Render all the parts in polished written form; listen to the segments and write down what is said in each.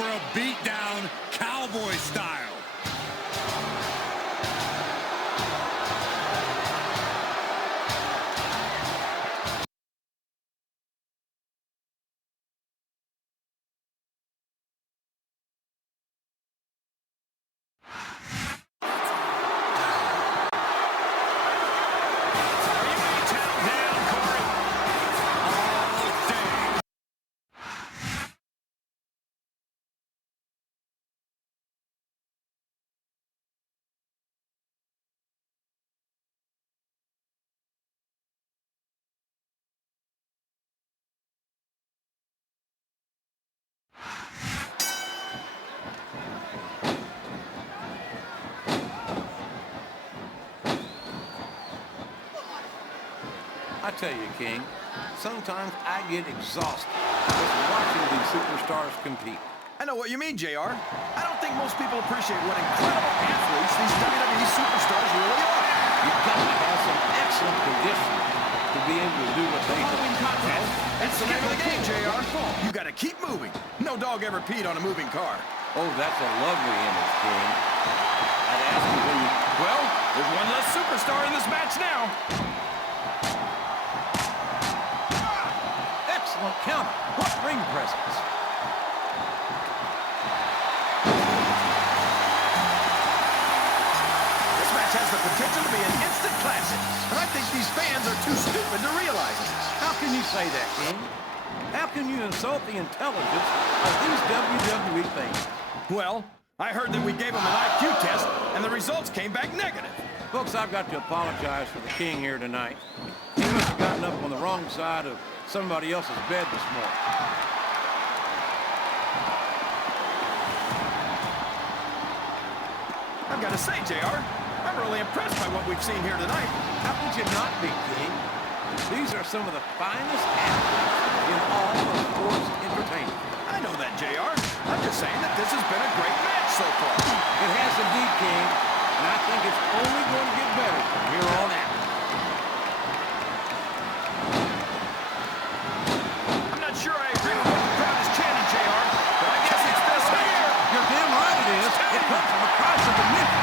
for a beatdown, cowboy style. I tell you, King, sometimes I get exhausted just watching these superstars compete. I know what you mean, JR. I don't think most people appreciate what incredible athletes these WWE Superstars really are. You've got to have some excellent conditioning to be able to do what they do. That's the name of the game, JR. You got to keep moving. No dog ever peed on a moving car. Oh, that's a lovely image, King. I'd ask you when you... Well, there's one less superstar in this match now. Excellent counter. What ring presence. This match has the potential to be an instant classic. And I think these fans are too stupid to realize it. How can you say that, King? How can you insult the intelligence of these WWE fans? Well, I heard that we gave them an IQ test, and the results came back negative. Folks, I've got to apologize for the King here tonight. He must have gotten up on the wrong side of somebody else's bed this morning. I've got to say, JR, I'm really impressed by what we've seen here tonight. How could you not be, King? These are some of the finest athletes in all of sports entertainment. I know that, JR. I'm just saying that this has been a great match so far. It has indeed, King, and I think it's only going to get better from here on out. I'm not sure I agree with what the crowd is chanting, JR, but I guess it's this here. You're damn right it is. It comes from across the dimension.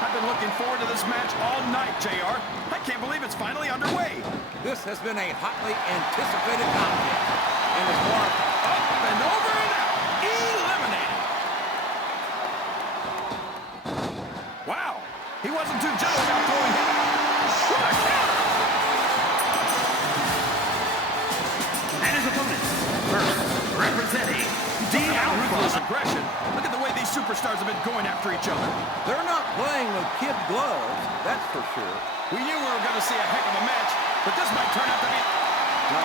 I've been looking forward to this match all night, JR. I can't believe it's finally underway. This has been a hotly anticipated contest. And as far as up and over and out, eliminated. Wow, he wasn't too gentle about throwing him out. What a counter! And his opponent, first representing the Ruthless aggression. Look at the way these superstars have been going after each other. they're not playing with kid gloves, that's for sure. We knew we were going to see a heck of a match, but this might turn out to be... No,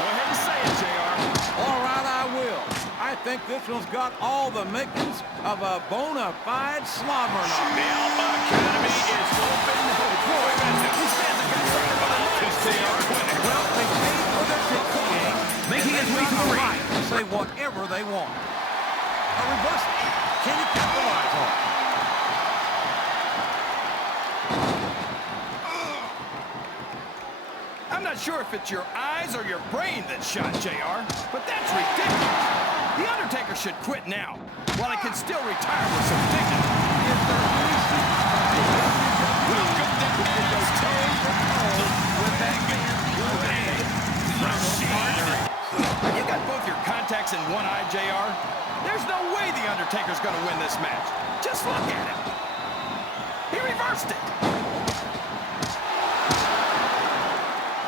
go ahead and say it, JR. All right, I will. I think this one's got all the makings of a bona fide slobber knocker. The Alpha Academy is open. Boy, these fans have got something for their lives, JR. Well, they paid for their ticket, King. making his way to the ring. Right to say whatever they want. A reversal. Can he capitalize on it? I'm not sure if it's your eyes or your brain that shot, JR, but that's ridiculous. The Undertaker should quit now, while he can still retire with some dignity. If there really Welcome to NXT. with that You got both your contacts in one eye, JR. There's no way The Undertaker's going to win this match. Just look at him. He reversed it.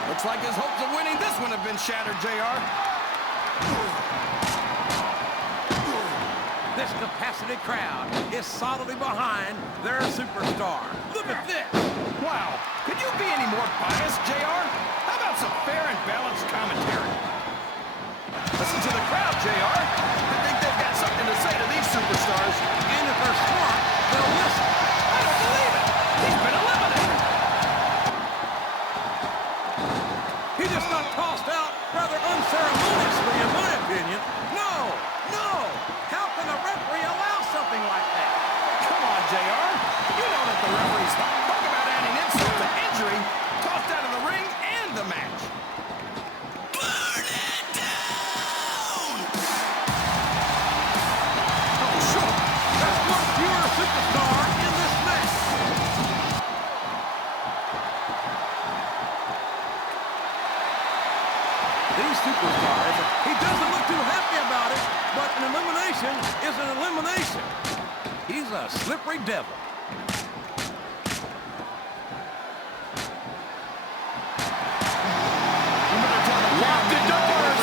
Looks like his hopes of winning this one have been shattered, JR. This capacity crowd is solidly behind their superstar. Look at this. Wow. Could you be any more biased, JR? How about some fair and balanced commentary? Listen to the crowd, JR. I think they've got something to say to these superstars. And if they're smart, they'll listen. I don't believe it. He's been eliminated. He just got tossed out rather unceremoniously, in my opinion. No, no. How can a referee allow something like that? Come on, JR. You know that the referees talk about adding insult to injury, tossed out of the ring and the match. these superstars, he doesn't look too happy about it, but an elimination is an elimination. He's a slippery devil. Lock the doors!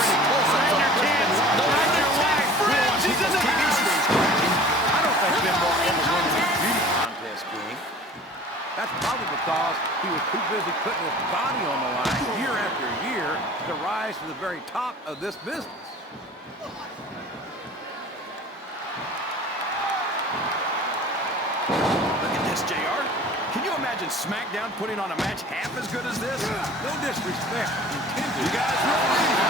I don't think Benoit ever won a beauty contest, King. That's probably because he was too busy putting his body on the line year after year to rise to the very top of this business. Look at this, JR. Can you imagine SmackDown putting on a match half as good as this? No disrespect intended. You guys ready?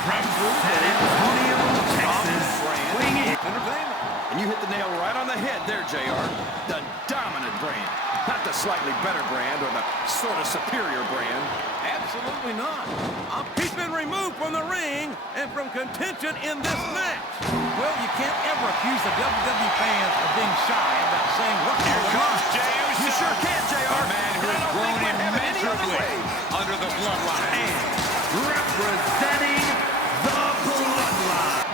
From San Antonio, Texas, weighing in. Entertainment. And you hit the nail right on the head there, JR. The dominant brand. Not the slightly better brand or the sort of superior brand. Absolutely not. He's been removed from the ring and from contention in this match. Well, you can't ever accuse the WWE fans of being shy about saying what Here comes Jey Uso. You sure can, JR. A man who has grown immeasurably under the bloodline. And representing the Bloodline.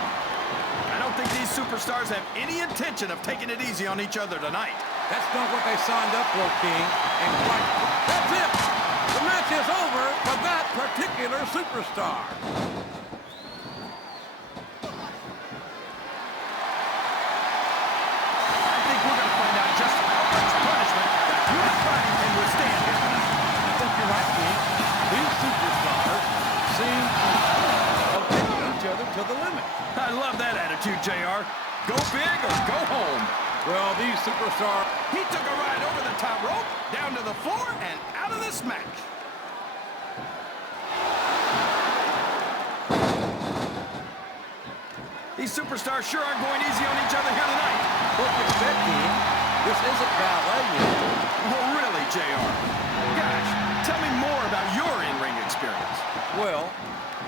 I don't think these superstars have any intention of taking it easy on each other tonight. That's not what they signed up for, King. And that's it. The match is over for that particular superstar. I think we're going to find out just how much punishment that human body can withstand here tonight. I think you're right, King. These superstars seem to take each other to the limit. I love that attitude, JR. Go big or go home. Well, these superstars... He took a ride over the top rope, down to the floor, and out of this match. These superstars sure aren't going easy on each other here tonight. What you expect, King? This isn't ballet yet. Oh, really, JR? Gosh, tell me more about your in-ring experience. Well,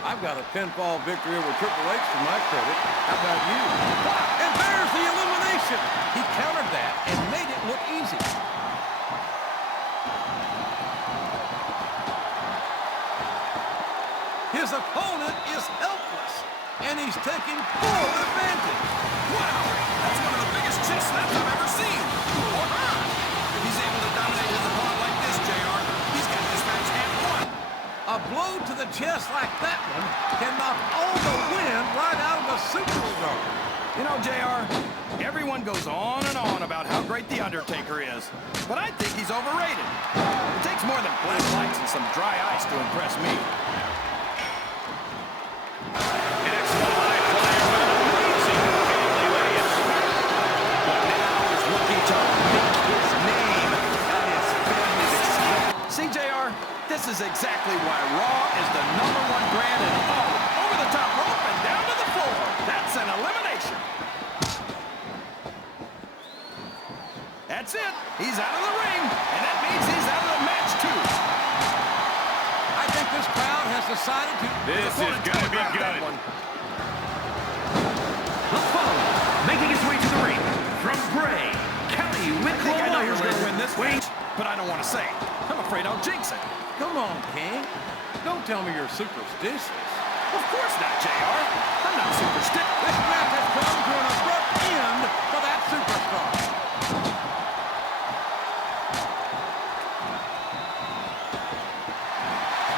I've got a pinfall victory over Triple H to my credit. How about you? And there's the elimination. He countered that and made it look easy. His opponent is helpless, and he's taking full advantage. Wow, that's one of the biggest chest slaps I've ever seen. Or heard. If he's able to dominate his opponent like this, JR, he's got this match half won. A blow to the chest like that one can knock all the wind right out of a superstar. You know, JR, everyone goes on and on about how great The Undertaker is, but I think he's overrated. It takes more than black lights and some dry ice to impress me. An excellent high flyer with an amazing family lineage. But now is looking to make his name and his family's excuse. See, JR, this is exactly why Raw is the #1 brand in all over the top rope and down to the floor. That's an elimination. That's it. He's out of the ring, and that means he's out of the match, too. I think this crowd has decided to... This is going to be good. The following, making his way to the ring, from Bray, Kelly I Wicklow, think I know who's going to win Ireland. this match, but I don't want to say it. I'm afraid I'll jinx it. Come on, King. Don't tell me you're superstitious. Of course not, JR. I'm not superstitious. This match has come to an abrupt end for that superstar.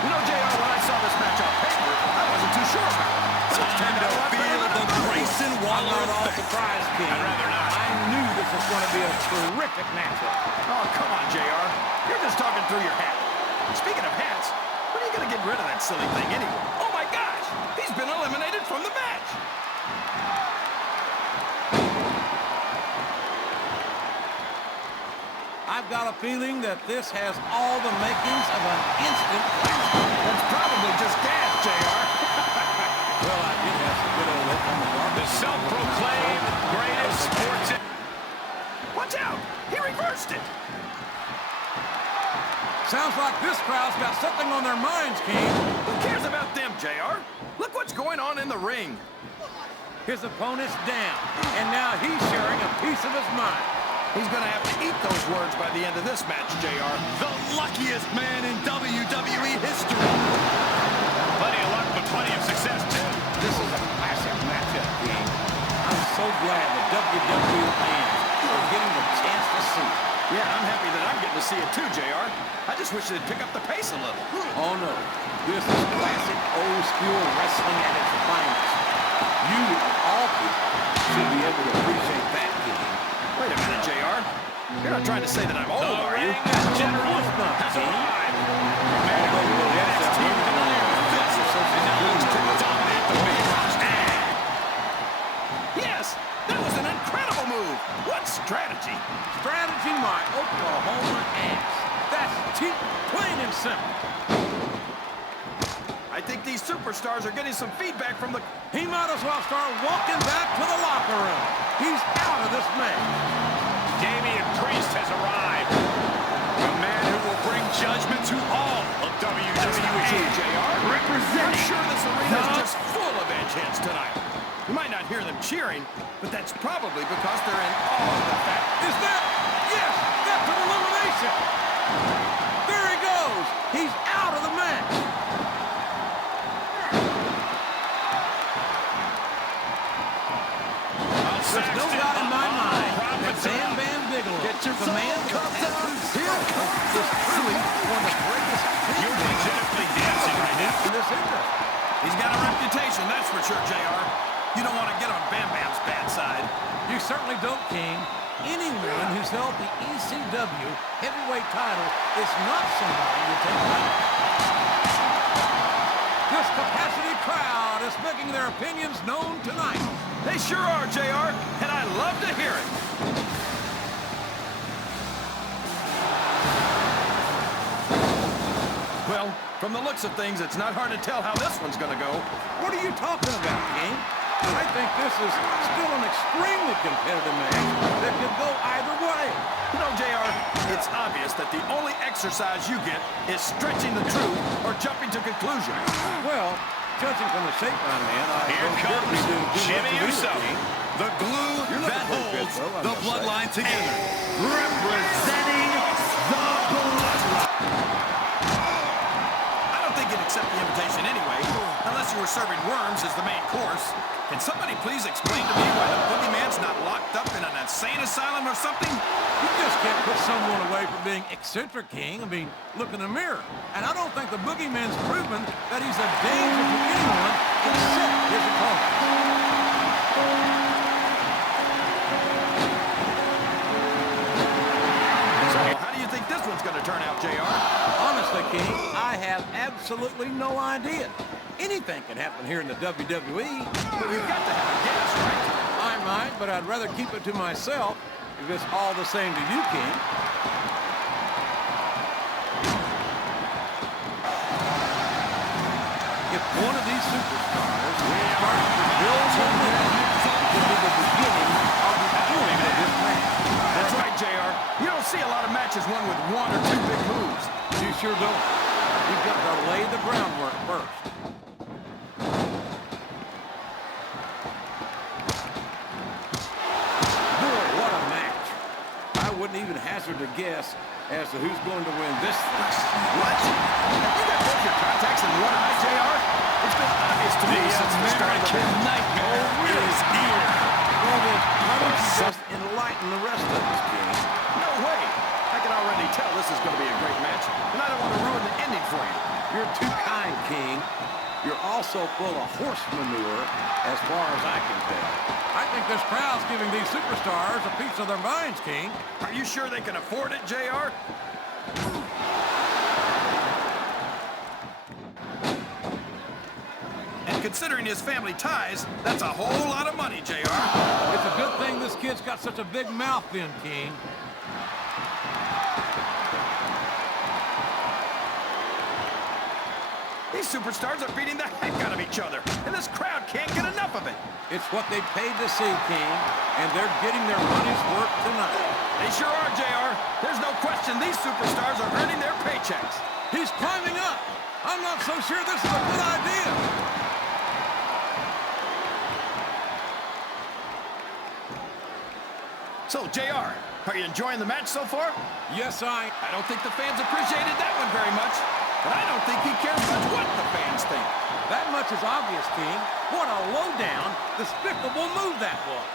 You know, JR, when I saw this match on paper, I wasn't too sure about it. Time to feel the Grayson I'm Waller not all effect. surprised, King. I'd rather not. I knew this was going to be a terrific matchup. Oh, come on, JR. You're just talking through your hat. Speaking of hats, when are you going to get rid of that silly thing anyway? Oh, my gosh! He's been eliminated from the match. I've got a feeling that this has all the makings of an instant classic. That's probably just gas, JR. Well, I did have some good old look on the bar. The self-proclaimed greatest sports... Watch out! He reversed it. Sounds like this crowd's got something on their minds, King. Who cares about them, JR? Look what's going on in the ring. His opponent's down, and now he's sharing a piece of his mind. He's going to have to eat those words by the end of this match, JR. The luckiest man in WWE history. glad the WWE fans are getting the chance to see it. Yeah, I'm happy that I'm getting to see it too, JR. I just wish they'd pick up the pace a little. Oh, no. This is classic old-school wrestling at its finest. You, of all people, should be able to appreciate that game. Wait a minute, JR. You're not trying to say that I'm old, are you? General has arrived. Man, NXT players, this is now looks to dominate the main roster. Yes, that was an incredible move. What strategy? Strategy, my Oklahoma ass. That's cheap, plain and simple. I think these superstars are getting some feedback from the... He might as well start walking back to the locker room. He's out of this match. Damian Priest has arrived. A man who will bring judgment to all of WWE. JR. I'm Representing sure this arena is just full of edgeheads tonight. You might not hear them cheering, but that's probably because they're in awe of the fact... Is that? Yes, that's an elimination. There he goes. He's out of the match. There's no doubt in my mind that Bam Bam Bigelow, the man with the tattoos, here comes is truly one of the greatest You're legitimately dancing right now. in this industry. He's got a reputation, that's for sure, JR. You don't want to get on Bam Bam's bad side. You certainly don't, King. Anyone who's held the ECW heavyweight title is not somebody you take lightly. This capacity crowd is making their opinions known tonight. They sure are, JR, and I love to hear it. Well, from the looks of things, it's not hard to tell how this one's going to go. What are you talking about, King? I think this is still an extremely competitive match that could go either way. You know, JR, it's obvious that the only exercise you get is stretching the truth or jumping to conclusions. Well, judging from the shape I'm in, I Here don't comes certainly do Jimmy much of Uso, either, King. the glue You're that looking pretty good, holds though, I the must bloodline together. representing the bloodline. I don't think you'd accept the invitation anyway, unless you were serving worms as the main course. Can somebody please explain to me why the boogeyman's not locked up in an insane asylum or something? You just can't put someone away for being eccentric, King. I mean, look in the mirror. And I don't think the boogeyman's proven that he's a danger to anyone except his opponent. So, how do you think this one's going to turn out, JR? Honestly, King, I have absolutely no idea. Anything can happen here in the WWE. But you've got to have a guess, right? I might, but I'd rather keep it to myself if it's all the same to you, King. If one of these superstars starts to build momentum, it could be the beginning of the end of this match. That's right, JR. You don't see a lot of matches won with one or two big moves. You sure don't. You've got to lay the groundwork first. Boy, what a match. I wouldn't even hazard a guess as to who's going to win this thing. What? Have you got both your contacts in one eye, JR? It's been obvious to me since the start of the match. Nightmare is here. Well, then, why don't you just enlighten the rest of us, King? No way. I can already tell this is going to be a great match, and I don't want to ruin the ending for you. You're too kind, King. You're also full of horse manure, as far as I can tell. I think this crowd's giving these superstars a piece of their minds, King. Are you sure they can afford it, JR? And considering his family ties, that's a whole lot of money, JR. It's a good thing this kid's got such a big mouth then, King. These superstars are beating the heck out of each other, and this crowd can't get enough of it. It's what they paid to see, King, and they're getting their money's worth tonight. They sure are, JR. There's no question these superstars are earning their paychecks. He's climbing up. I'm not so sure this is a good idea. So, JR, Are you enjoying the match so far? Yes, I don't think the fans appreciated that one very much. But I don't think he cares much what the fans think. that much is obvious, King. What a low-down, despicable move that was.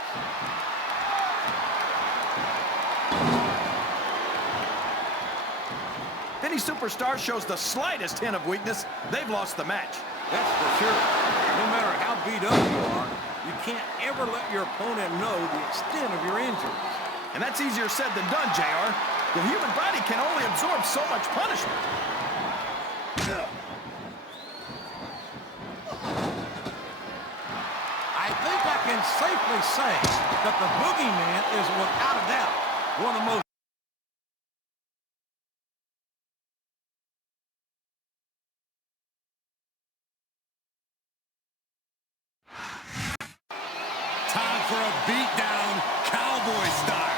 If any superstar shows the slightest hint of weakness, they've lost the match. That's for sure. No matter how beat up you are, you can't ever let your opponent know the extent of your injuries. And that's easier said than done, JR. The human body can only absorb so much punishment. I think I can safely say that the boogeyman is without a doubt one of the most Time for a beatdown, cowboy style.